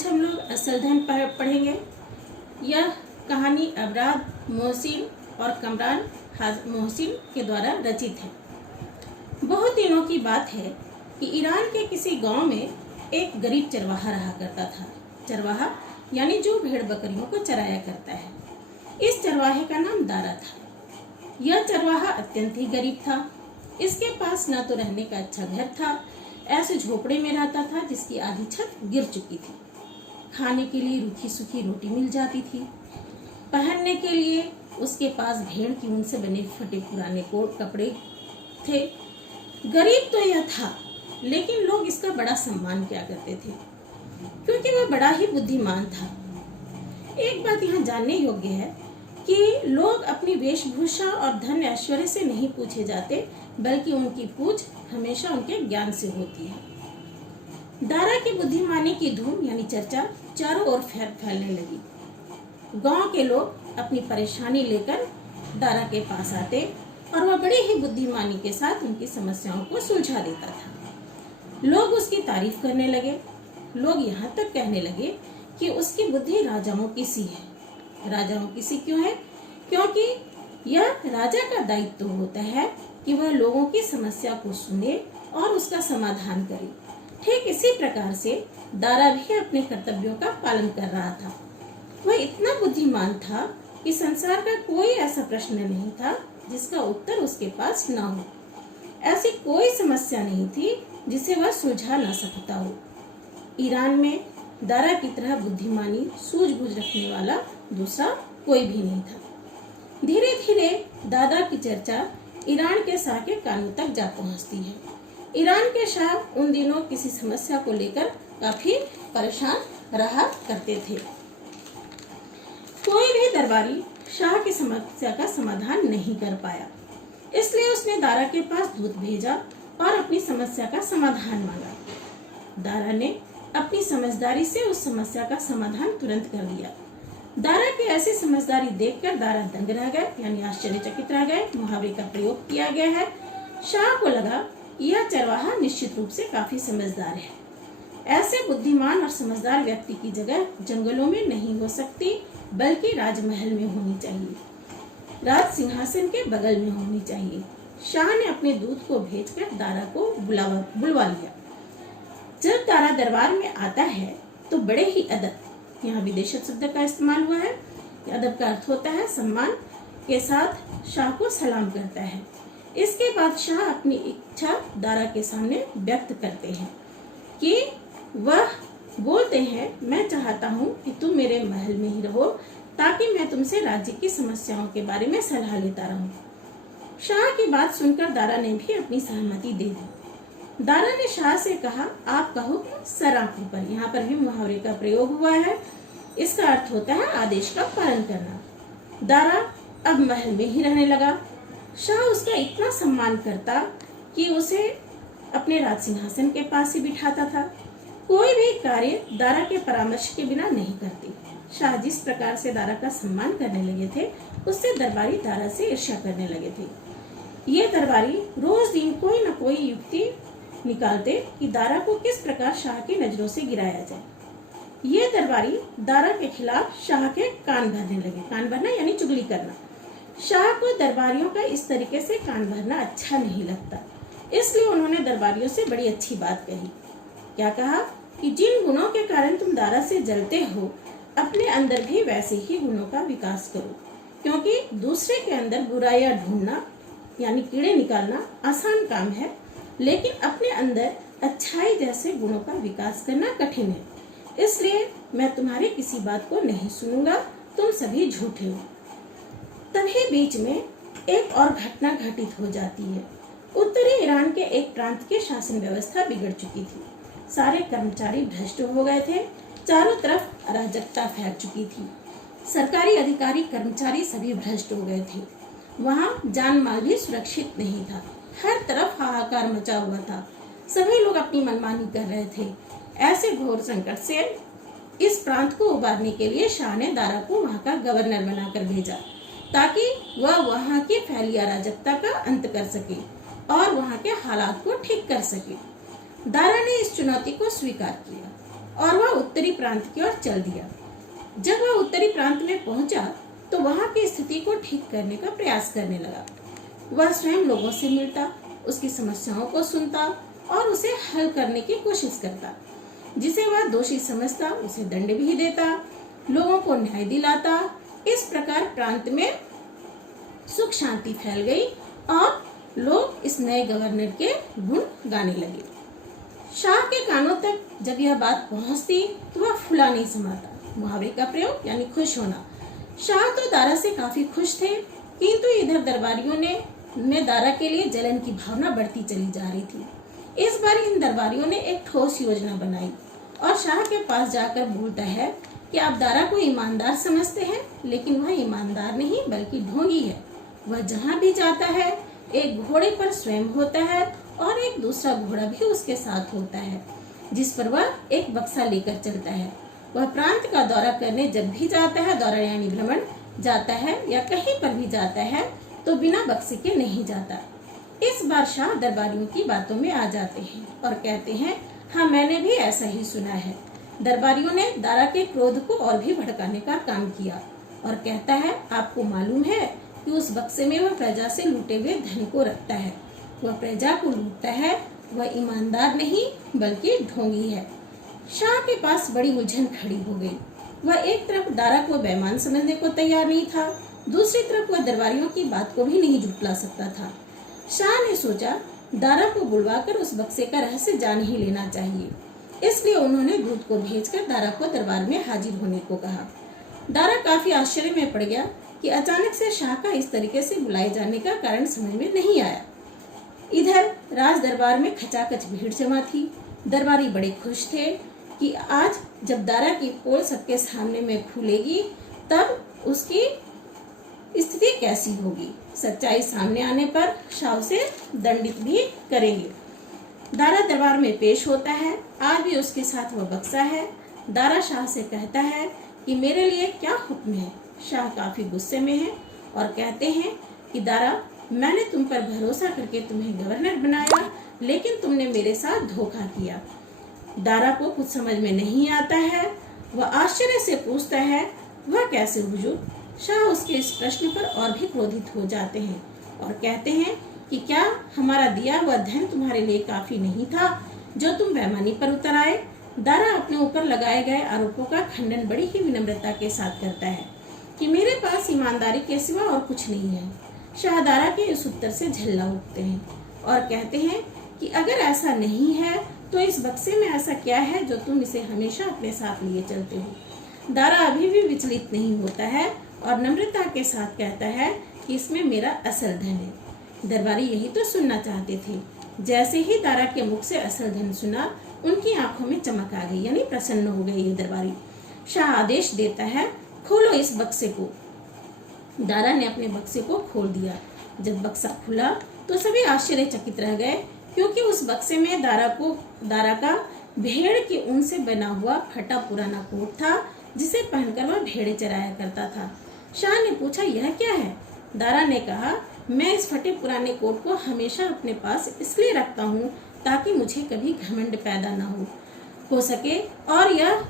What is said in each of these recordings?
आज हम लोग असल धन पढ़ेंगे। यह कहानी अबराद मोहसिन और कमरान मोहसिन के द्वारा रचित है। बहुत दिनों की बात है कि ईरान के किसी गांव में एक गरीब चरवाहा रहा करता था। चरवाहा यानी जो भेड़ बकरियों को चराया करता है। इस चरवाहे का नाम दारा था। यह चरवाहा अत्यंत ही गरीब था। इसके पास न तो रहने का अच्छा घर था, ऐसे झोपड़े में रहता था जिसकी आधी छत गिर चुकी थी। खाने के लिए रूखी सूखी रोटी मिल जाती थी। पहनने के लिए उसके पास भेड़ की ऊन से बने फटे पुराने कोट कपड़े थे। गरीब तो यह था, लेकिन लोग इसका बड़ा सम्मान किया करते थे क्योंकि वह बड़ा ही बुद्धिमान था। एक बात यहाँ जानने योग्य है कि लोग अपनी वेशभूषा और धन ऐश्वर्य से नहीं पूछे जाते, बल्कि उनकी पूछ हमेशा उनके ज्ञान से होती है। दारा की बुद्धिमानी की धूम यानी चर्चा चारों ओर फैलने लगी। गांव के लोग अपनी परेशानी लेकर दारा के पास आते और वह बड़ी ही बुद्धिमानी के साथ उनकी समस्याओं को सुलझा देता था। लोग उसकी तारीफ करने लगे। लोग यहाँ तक कहने लगे कि उसकी बुद्धि राजाओं की सी है। राजाओं की सी क्यों है? क्योंकि यह राजा का दायित्व होता है कि वह लोगों की समस्या को सुने और उसका समाधान करे। ठीक इसी प्रकार से दारा भी अपने कर्तव्यों का पालन कर रहा था। वह इतना बुद्धिमान था कि संसार का कोई ऐसा प्रश्न नहीं था जिसका उत्तर उसके पास न हो। ऐसी कोई समस्या नहीं थी जिसे वह सुलझा न सकता हो। ईरान में दारा की तरह बुद्धिमानी सूझबूझ रखने वाला दूसरा कोई भी नहीं था। धीरे धीरे दादा की चर्चा ईरान के शाह के कानों तक जा पहुंचती है। ईरान के शाह उन दिनों किसी समस्या को लेकर काफी परेशान रहा करते थे। कोई भी दरबारी शाह की समस्या का समाधान नहीं कर पाया, इसलिए उसने दारा के पास दूत भेजा और अपनी समस्या का समाधान मांगा। दारा ने अपनी समझदारी से उस समस्या का समाधान तुरंत कर दिया। दारा की ऐसी समझदारी देखकर दारा दंग रह गए, यानी आश्चर्यचकित रह गए। मुहावरे का प्रयोग किया गया है। शाह को लगा यह चरवाहा निश्चित रूप से काफी समझदार है। ऐसे बुद्धिमान और समझदार व्यक्ति की जगह जंगलों में नहीं हो सकती, बल्कि राजमहल में होनी चाहिए, राज सिंहासन के बगल में होनी चाहिए। शाह ने अपने दूत को भेजकर दारा को बुलवा लिया। जब दारा दरबार में आता है तो बड़े ही अदब, यहाँ विदेशक शब्द का इस्तेमाल हुआ है। अदब का अर्थ होता है सम्मान के साथ शाह को सलाम करता है। इसके बाद शाह अपनी इच्छा दारा के सामने व्यक्त करते हैं कि वह बोलते हैं, मैं चाहता हूँ कि तुम मेरे महल में ही रहो ताकि मैं तुमसे राज्य की समस्याओं के बारे में सलाह लेता रहूं। शाह की बात सुनकर दारा ने भी अपनी सहमति दे दी। दारा ने शाह से कहा, आप कहो सर आंखों पर। यहाँ पर भी मुहावरे का प्रयोग हुआ है। इसका अर्थ होता है आदेश का पालन करना। दारा अब महल में ही रहने लगा। शाह उसका इतना सम्मान करता कि उसे अपने राज सिंहासन के पास ही बिठाता था। कोई भी कार्य दारा के परामर्श के बिना नहीं करती। शाह जिस प्रकार से दारा का सम्मान करने लगे थे, उससे दरबारी दारा से ईर्ष्या करने लगे थे। ये दरबारी रोज दिन कोई न कोई युक्ति निकालते कि दारा को किस प्रकार शाह की नजरों से गिराया जाए। ये दरबारी दारा के खिलाफ शाह के कान भरने लगे। कान भरना यानी चुगली करना। शाह को दरबारियों का इस तरीके से कान भरना अच्छा नहीं लगता, इसलिए उन्होंने दरबारियों से बड़ी अच्छी बात कही। क्या कहा कि जिन गुणों के कारण तुम दारा से जलते हो, अपने अंदर भी वैसे ही गुणों का विकास करो, क्योंकि दूसरे के अंदर बुराइयां ढूंढना यानी कीड़े निकालना आसान काम है, लेकिन अपने अंदर अच्छाई जैसे गुणों का विकास करना कठिन है। इसलिए मैं तुम्हारी किसी बात को नहीं सुनूंगा, तुम सभी झूठे हो। तभी बीच में एक और घटना घटित हो जाती है। उत्तरी ईरान के एक प्रांत की शासन व्यवस्था बिगड़ चुकी थी। सारे कर्मचारी भ्रष्ट हो गए थे। चारों तरफ अराजकता फैल चुकी थी। सरकारी अधिकारी कर्मचारी सभी भ्रष्ट हो गए थे। वहाँ जान माल भी सुरक्षित नहीं था। हर तरफ हाहाकार मचा हुआ था। सभी लोग अपनी मनमानी कर रहे थे। ऐसे घोर संकट से इस प्रांत को उबारने के लिए शाह ने दारा को वहाँ का गवर्नर बनाकर भेजा, ताकि वह वहाँ की फैली अराजकता का अंत कर सके और वहाँ के हालात को ठीक कर सके। दारा ने इस चुनौती को स्वीकार किया और वह उत्तरी प्रांत की ओर चल दिया। जब वह उत्तरी प्रांत में पहुंचा तो वहां की स्थिति को ठीक करने का प्रयास करने लगा। वह स्वयं लोगों से मिलता, उसकी समस्याओं को सुनता और उसे हल करने की कोशिश करता। जिसे वह दोषी समझता उसे दंड भी देता, लोगों को न्याय दिलाता। इस प्रकार प्रांत में सुख शांति फैल गई और लोग इस नए गवर्नर के गुण गाने लगे। शाह के कानों तक जब यह बात पहुंचती तो वह फुला नहीं समाता। मुहावरे का प्रयोग यानी खुश होना। शाह तो दारा से काफी खुश थे, किंतु इधर दरबारियों में दारा के लिए जलन की भावना बढ़ती चली जा रही थी। इस बार इन दरबारियों ने एक ठोस योजना बनाई और शाह के पास जाकर बोलता है कि आप दारा को ईमानदार समझते हैं, लेकिन वह ईमानदार नहीं बल्कि ढोंगी है। वह जहाँ भी जाता है एक घोड़े पर स्वयं होता है और एक दूसरा घोड़ा भी उसके साथ होता है, जिस पर वह एक बक्सा लेकर चलता है। वह प्रांत का दौरा करने जब भी जाता है, दौरा यानी भ्रमण जाता है या कहीं पर भी जाता है, तो बिना बक्से के नहीं जाता। इस बार शाह दरबारियों की बातों में आ जाते हैं और कहते हैं, हाँ मैंने भी ऐसा ही सुना है। दरबारियों ने दारा के क्रोध को और भी भड़काने का काम किया और कहता है, आपको मालूम है कि उस बक्से में वह प्रजा से लूटे हुए धन को रखता है। वह प्रजा को लूटता है, वह ईमानदार नहीं बल्कि ढोंगी है। शाह के पास बड़ी उलझन खड़ी हो गई। वह एक तरफ दारा को बेईमान समझने को तैयार नहीं था, दूसरी तरफ वह दरबारियों की बात को भी नहीं झुठला सकता था। शाह ने सोचा दारा को बुलवाकर उस बक्से का रहस्य जान ही लेना चाहिए। इसलिए उन्होंने दूत को भेजकर दारा को दरबार में हाजिर होने को कहा। दारा काफी आश्चर्य में पड़ गया कि अचानक से शाह का इस तरीके से बुलाए जाने का कारण समझ में नहीं आया। इधर राज दरबार में खचाखच भीड़ जमा थी। दरबारी बड़े खुश थे कि आज जब दारा की पोल सबके सामने में खुलेगी तब उसकी स्थिति कैसी होगी। सच्चाई सामने आने पर शाह उसे दंडित भी करेंगे। दारा दरबार में पेश होता है। आज भी उसके साथ वह बक्सा है। दारा शाह से कहता है कि मेरे लिए क्या हुक्म है। शाह काफी गुस्से में है और कहते हैं कि दारा, मैंने तुम पर भरोसा करके तुम्हें गवर्नर बनाया, लेकिन तुमने मेरे साथ धोखा किया। दारा को कुछ समझ में नहीं आता है। वह आश्चर्य से पूछता है, वह कैसे हुजूर। शाह उसके इस प्रश्न पर और भी क्रोधित हो जाते हैं और कहते हैं कि क्या हमारा दिया हुआ धन तुम्हारे लिए काफी नहीं था जो तुम बेईमानी पर उतर आए। दारा अपने ऊपर लगाए गए आरोपों का खंडन बड़ी ही विनम्रता के साथ करता है कि मेरे पास ईमानदारी के सिवा और कुछ नहीं है। शाह दारा के इस उत्तर से झल्ला उठते हैं और कहते हैं कि अगर ऐसा नहीं है तो इस बक्से में ऐसा क्या है जो तुम इसे हमेशा अपने साथ लिए चलते हो। दारा अभी भी विचलित नहीं होता है और नम्रता के साथ कहता है कि इसमें मेरा असल धन है। दरबारी यही तो सुनना चाहते थे। जैसे ही दारा के मुख से असल धन सुना, उनकी आंखों में चमक आ गई, यानी प्रसन्न हो गए ये दरबारी। शाह आदेश देता है, खोलो इस बक्से को। दारा ने अपने बक्से को खोल दिया। जब बक्सा खुला तो सभी आश्चर्यचकित रह गए, क्योंकि उस बक्से में दारा का भेड़ की ऊन से बना हुआ फटा पुराना कोट था, जिसे पहनकर वह भेड़ें चराया करता था। शाह ने पूछा, यह क्या है। दारा ने कहा, मैं इस फटे पुराने कोट को हमेशा अपने पास इसलिए रखता हूँ ताकि मुझे कभी घमंड पैदा ना हो सके और यह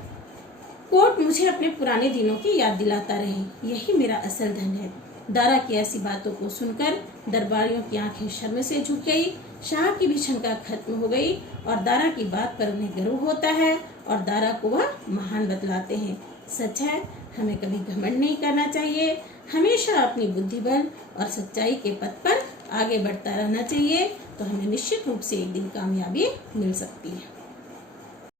कोट मुझे अपने पुराने दिनों की याद दिलाता रहे। यही मेरा असल धन है। दारा की ऐसी बातों को सुनकर दरबारियों की आंखें शर्म से झुक गई। शाह की भी शंका खत्म हो गई और दारा की बात पर उन्हें गर्व होता है और दारा को वह महान बतलाते हैं। सच है, हमें कभी घमंड नहीं करना चाहिए। हमेशा अपनी बुद्धिबल और सच्चाई के पथ पर आगे बढ़ता रहना चाहिए, तो हमें निश्चित रूप से एक दिन कामयाबी मिल सकती है।